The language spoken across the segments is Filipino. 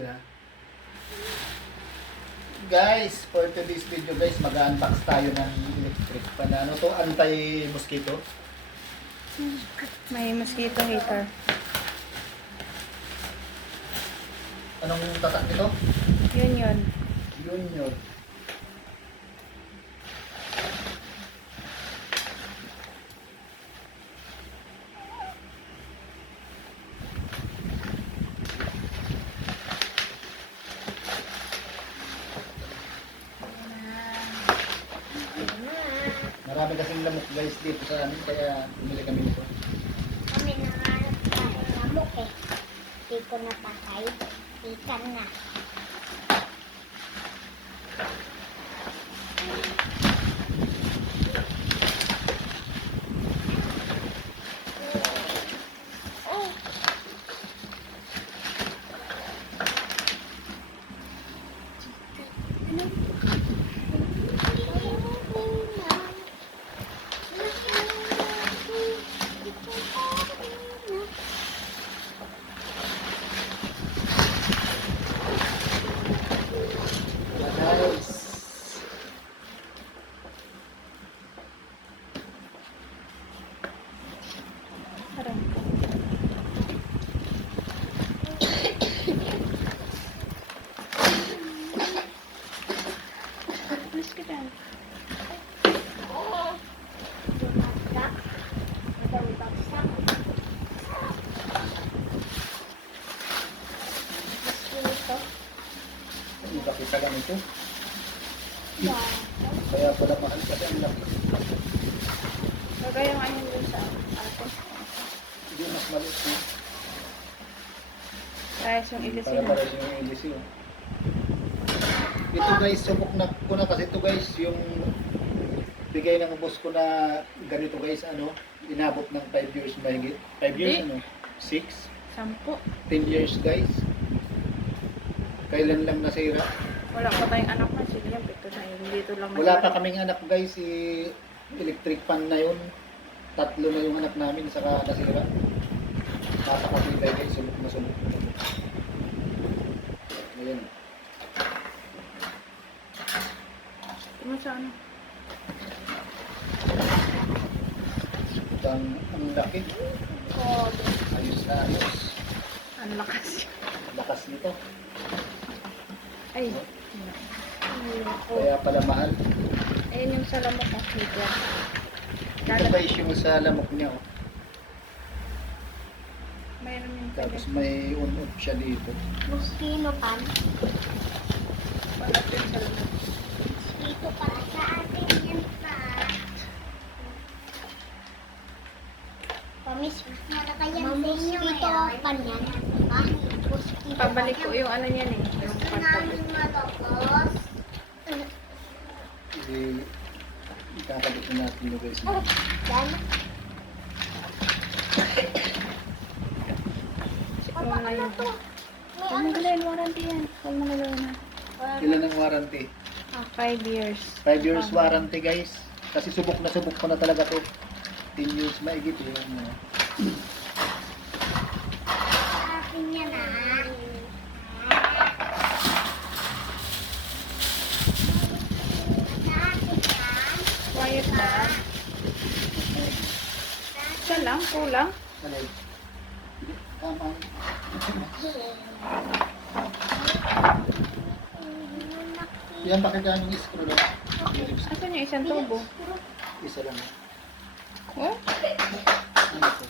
Yeah. Guys, for today's video guys, mag-unbox tayo ng electric pan. Ano to? Anti-mosquito. May mosquito hater. Anong tatak nito? Yun. Yun. Marami kasing lamok guys dito sa amin, kaya bumili kami nito. Kami nangarap tayo lamok eh. Di ko napatay. Ikan na. Guys, Parang Mas kita. Bumagsak. Daw bagsak. Mosquito. yung kapita lang ito. Wow. Kaya pala mahal kasi ang laki. Lagay yung ayun dun sa ate. Hindi mas maliit na. Guys, yung Para ilisin. para yung LC. Ito guys, subok na ko na kasi ito guys, yung bigay ng boss ko na ganito guys, ano, inabot ng 5 years mahigit. 5 years Hindi. ano? 6? 10. 10 years guys. Kailan lang nasira? Wala pa tayong anak na. Sige yan, pito na yun. Dito lang Wala pa kaming anak guys, si electric pan na yun. 3 na yung anak namin, saka nasira. Napakatibay guys, subok na subok. Ayan. Ano sa ano? Ang laki. God. Ayos na ayos. Ang lakas. Lakas nito. Ay. Kaya pala mahal. Ayun yung sa lamok ko. Dito. Ito guys yung sa lamok niya. Oh. Mayroon yung Tapos may on-off siya dito. Mosquito pan. Wala pa yung sa lamok. Mosquito para sa atin yan pa. Pamis, malaki yan sa inyo. Mosquito pan yan. Ha? Mosquito Pabalik pan ko yan. yung ano yan eh. Yung Gusto pantay. namin matapos. Hindi ikakabit na natin yung guys. Yan. Huwag mo na yun. Huwag mo galayin, warranty yan. Huwag mo galayin na. Ilan ang warranty? 5 years. 5 years warranty guys. Kasi subok ko na talaga to. 10 years maigit yun. Akin yan ah. Sa akin yan. Quiet na. Isa lang, kulang. Alay. Tama. Yan bakit yung screw lang? Asan yung isang tubo? Isa lang. Oh? Ano to?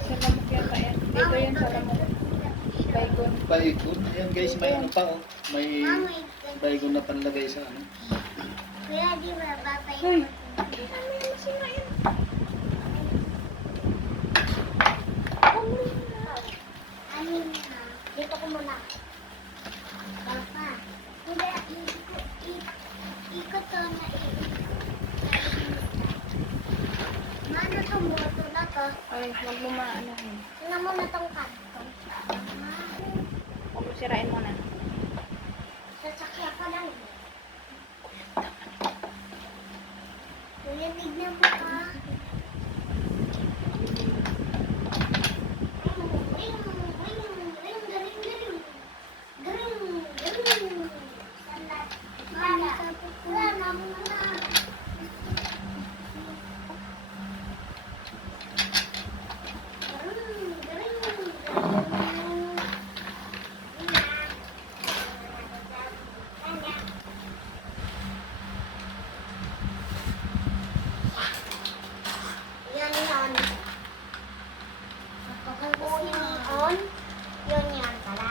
Sa lamok yata yan. Dito yun sa lamok. Baygon. Baygon. Ayan guys, may ano pa oh. May baygon na panlagay sa ano. Kuya, di ba babay? Ay. Ano na? Dito ko muna. Papa. Kuya, ikot to na Mano tong moto na to? Ay, huwag mo maanahin. Tingnan mo na tong karton. Huwag mo sirain mo na. Sasakya pa lang. Kuya, tignan mo ka. Wing, wing, wing, galing Yun yan pala.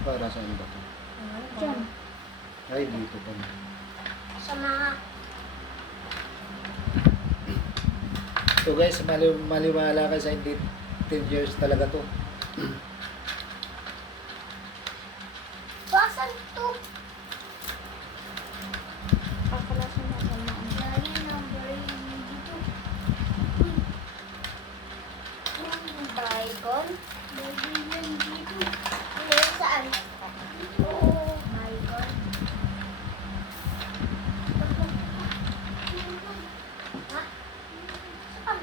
Para saan ba ito? Diyan. Ay, dito pa. Sa mga So guys, maliwala kayo sa hindi 10 years talaga to. basan to. Kakalasan na sa mga ano. Lagi number yun dito. Yung baygon. Baygon yan dito. Ano yun saan? Oo, baygon. Ha? Saan?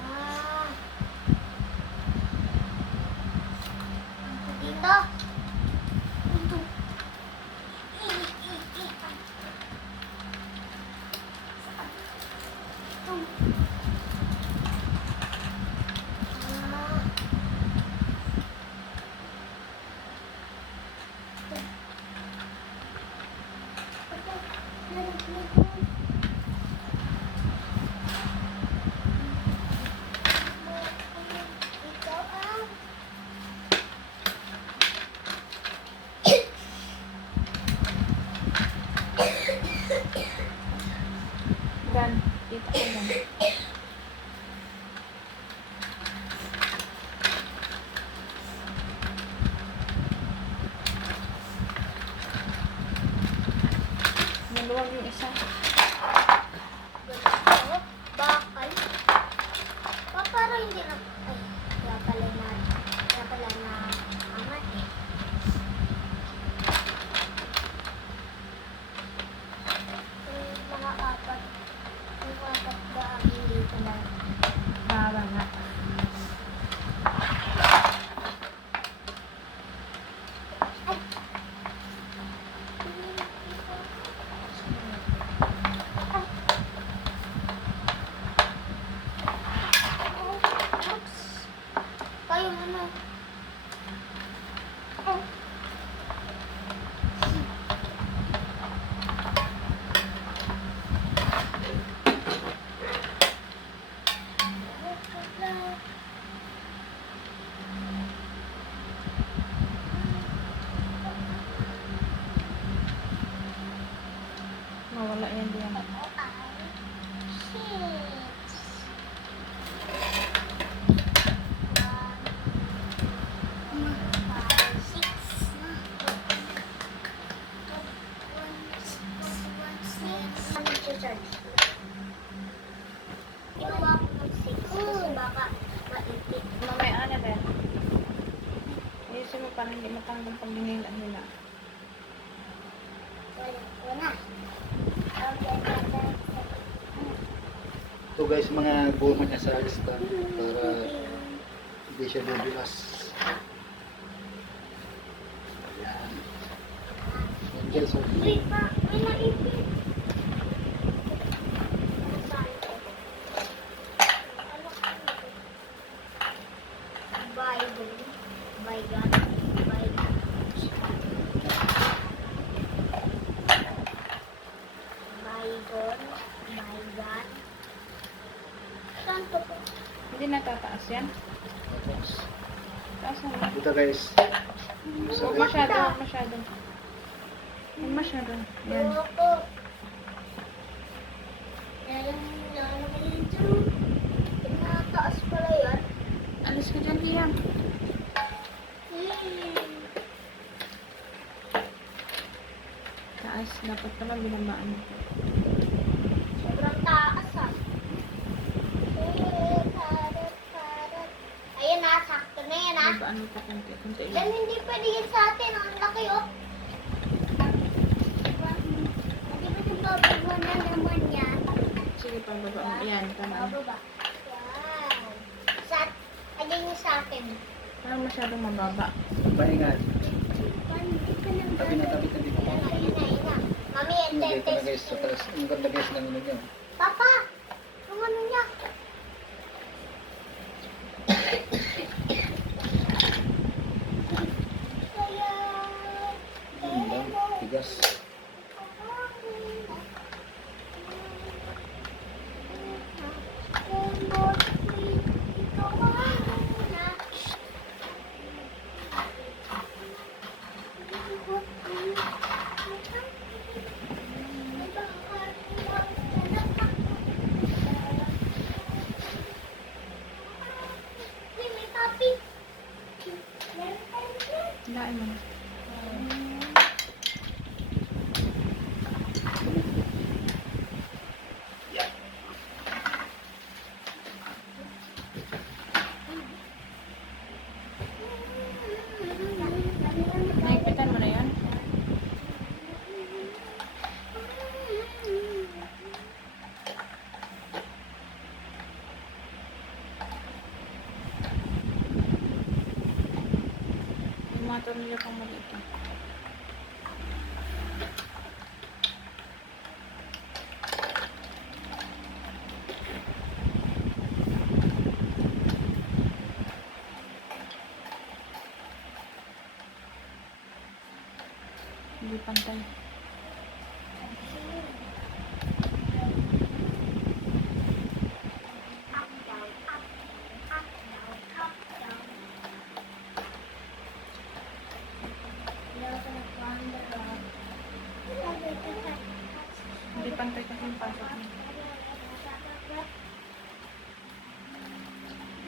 Ah. Dito. Dito. Dan, dito ko lang. Maluwag yung isa. Bakal. Parang hindi na... Ay, kaya pala na angat eh. Yung mga apat. Yung apat ba hindi pala. Baba nga. Kayo ano? Mawala yan diyan. Baka maipit. Mamaya na ba? Ayusin mo para hindi matanggal pag hinila nila. Una. Ito guys, mga goma niya sa stand para hindi siya bubukas. Ayan. Angel, so, Wait pa, may naipit. Baygon. Baygon. Baygon. Baygon. Baygon. Saan to po? Hindi natataas yan. tapos, Taas na lang. ito guys. Huwag masyado, huwag masyado. Huwag masyado. Yan. Ayoko. Yan, lalagay dito. Tinataas pala yan. Alis ka dyan, Tia. Taas. Dapat naman binamaan mo. Sobrang taas ah. Ayun na, sakto na yan ah. Babaan mo pa konti. Konti Yan lang. hindi pwede yan sa atin. Ang laki oh. Hindi ba nabababa na naman yan? Sige, pababa mo. Yan, tama. Bababa. Yan. Ayan yung sa atin. Parang masyadong mababa. Paingat. Hindi ka nang Tabi na tabi na dito. Ayan na, ayan na, ayan na. Mami, Ang ganda na guys. test. So, talas, ang ganda guys ng ano niya. Papa, yung ano niya? Kaya... Ang ganda. Tigas. Kain mo. Yan. Naigpitan mo na yan? Yung mga tornilyo pang maliit. Hindi pantay. Hindi pantay kasi yung pasok niya.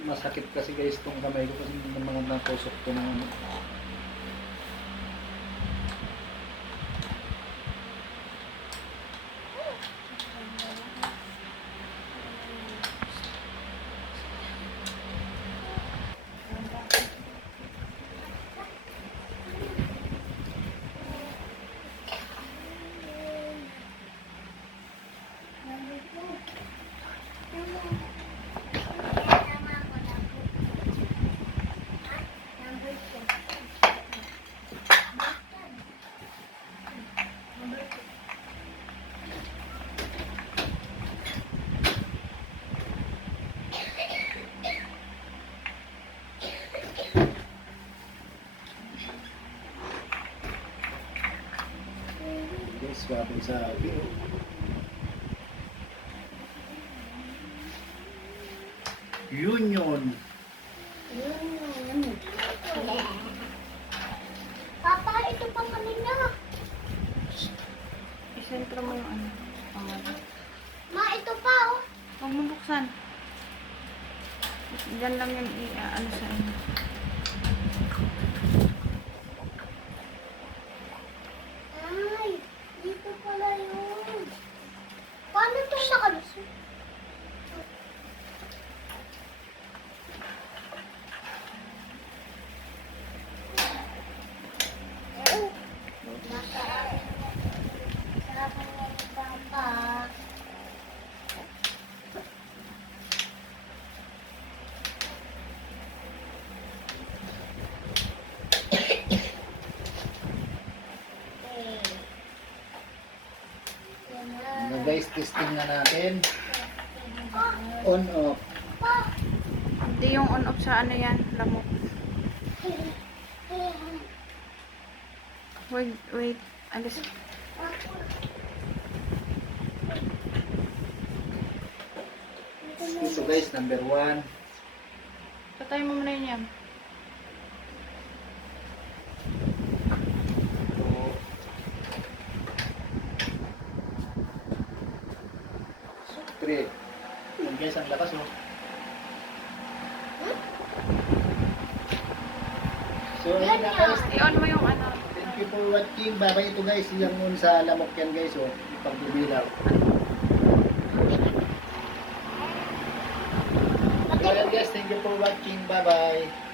Masakit kasi guys itong kamay ko kasi ng mga natusok ko ng ano. Guys, wapin sa video. Union. Papa, ito pa kanina. Isentro mo yung ano. Pangalan. Ma, ito pa oh. Huwag mo buksan. Diyan lang yung ano sa inyo. Ay, dito pala yun. Paano ito sa kaluso? Sarap ng papa. Ano guys, testing na natin. On off. Hindi yung on-off sa ano yan. Lamok. Wait, wait. Alis. Ito guys, number 1. Patay mo muna yun yan. Three. Yung guys, ang lakas oh. So, yun na guys. I-on mo yung ano. Thank you for watching. Bye-bye ito guys. Yung un sa lamok yan guys oh. Pagbibilaw. So, yun guys, thank you for watching. Bye-bye.